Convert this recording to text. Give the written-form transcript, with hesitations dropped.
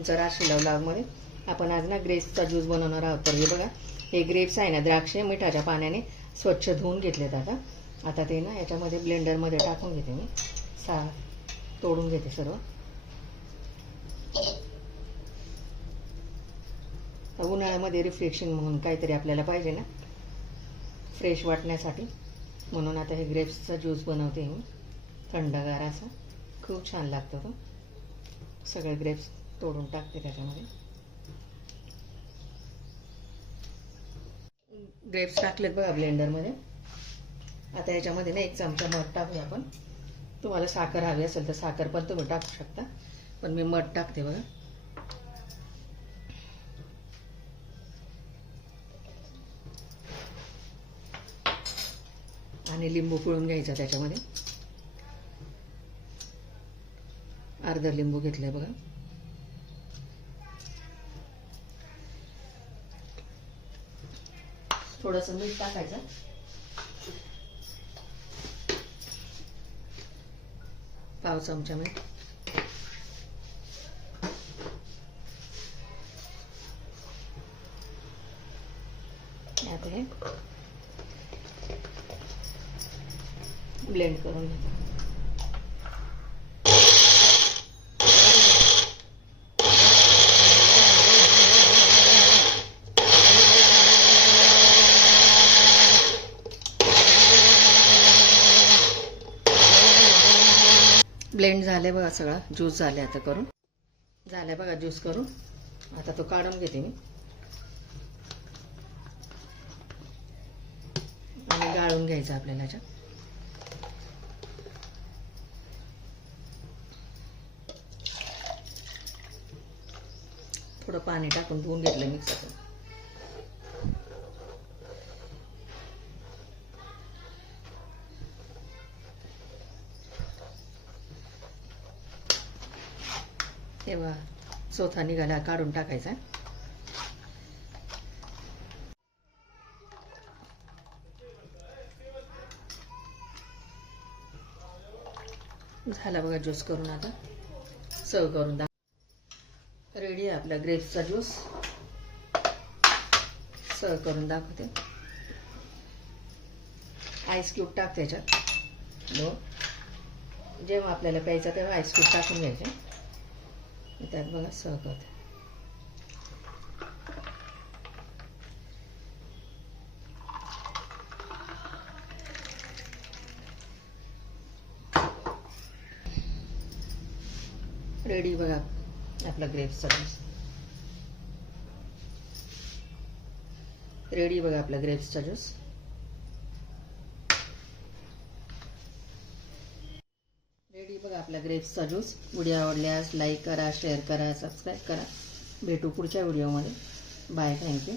तुमचं राशीला व्लॉगमध्ये. आपण आज ना ग्रेप्सचा ज्यूस बनवणार आहोत. तर हे बघा, हे ग्रेप्स आहे ना, द्राक्षे मिठाच्या पाण्याने स्वच्छ धुवून घेतलेत. आता ते ना याच्यामध्ये ब्लेंडरमध्ये टाकून घेते मी. तोडून घेते सर्व. उन्हाळ्यामध्ये रिफ्रेशिंग म्हणून काहीतरी आपल्याला पाहिजे ना, फ्रेश वाटण्यासाठी, म्हणून आता हे ग्रेप्सचा ज्यूस बनवते मी. थंडगार असा खूप छान लागतो तो. सगळे ग्रेप्स तोडून टाकते त्याच्यामध्ये. ग्रेप्स टाकलेत बघा ब्लेंडरमध्ये. आता याच्यामध्ये ना 1 चमचा मध टाकूया आपण. तुम्हाला साखर हवी असेल तर साखर पण तुम्ही टाकू शकता, पण मी मध टाकते बघा. आणि लिंबू पिळून घ्यायचा त्याच्यामध्ये. अर्धा लिंबू घेतलाय बघा. थोडंसं मीठ टाकायचं. पाव चमचा मीठ. आता हे ब्लेंड करून घेतो. ब्लेंड झाले बघा, सगळा ज्यूस झाले. आता करून झाले बघा ज्यूस करून. आता तो काढून घेते मी आणि गाळून घ्यायचा आपल्याला. थोडं पाणी टाकून धुवून घेतलं मिक्सरला. तेव्हा चोथा निघाला काढून टाकायचा. झाला बघा ज्यूस करून. आता सर्व करून रेडी आहे आपला ग्रेप्सचा ज्यूस. सर्व करून दाखवते. आईस क्यूब टाकते त्याच्यात. जेव्हा आपल्याला प्यायचा तेव्हा आईस क्यूब टाकून घ्यायचे. त्यात बघा सर्व करते. रेडी बघा आपला ग्रेप्सचा ज्यूस. रेडी बघा आपला ग्रेप्सचा ज्यूस. रेडी बघा आपला ग्रेप्सचा ज्यूस. व्हिडिओ आवडल्यास लाईक करा, शेअर करा, सबस्क्राईब करा. भेटू पुढच्या व्हिडिओमध्ये. बाय. थँक्यू.